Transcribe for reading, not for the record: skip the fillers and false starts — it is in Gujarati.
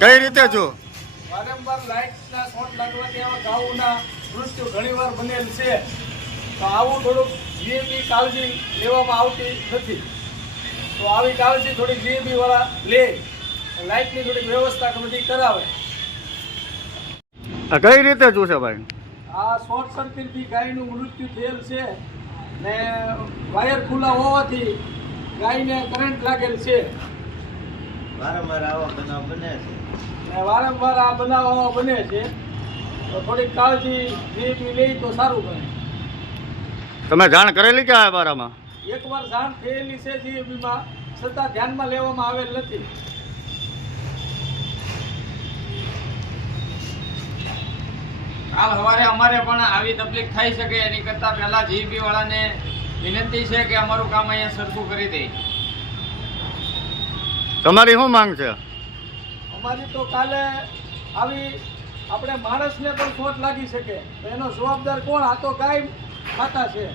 કઈ રીતે જો વારંવાર લાઇટના શોર્ટ લાગવાથી આવા ગાઉના મૃત્યુ ઘણીવાર બનેલ છે. તો આવું થોડુંક જીએબી કાળજી લેવામાં આવતી નથી. તો આવી કાળજી થોડી જીએબી વાળા લે, લાઇટની થોડી વ્યવસ્થા બધી કરાવે. કઈ રીતે જોશે ભાઈ? આ શોર્ટ સર્કિટથી ગાયનું મૃત્યુ થયેલ છે ને વાયર ખુલ્લા હોવાથી ગાયને કરંટ લાગેલ છે. વારંવાર આવા બનાવ બને છે ને વારંવાર આ બનાવો બને છે. તો થોડીક કાળજી જીએબી લે તો સારું બને. તમે જાણ કરેલી કે આ બારામાં? એકવાર જાણ થયેલી છે જીએબીમાં, છતાં ધ્યાનમાં લેવામાં આવેલ નથી. કાલ સવારે અમારે પણ આવી તકલીફ થઈ શકે એની કરતાં પહેલાં જીઈબી વાળાને વિનંતી છે કે અમારું કામ અહીંયા સરખું કરી દે. તમારી શું માંગ છે? અમારી તો કાલે આવી આપણે માણસને પણ શોટ લાગી શકે, તો એનો જવાબદાર કોણ? આ તો ગાય ખાતા છે.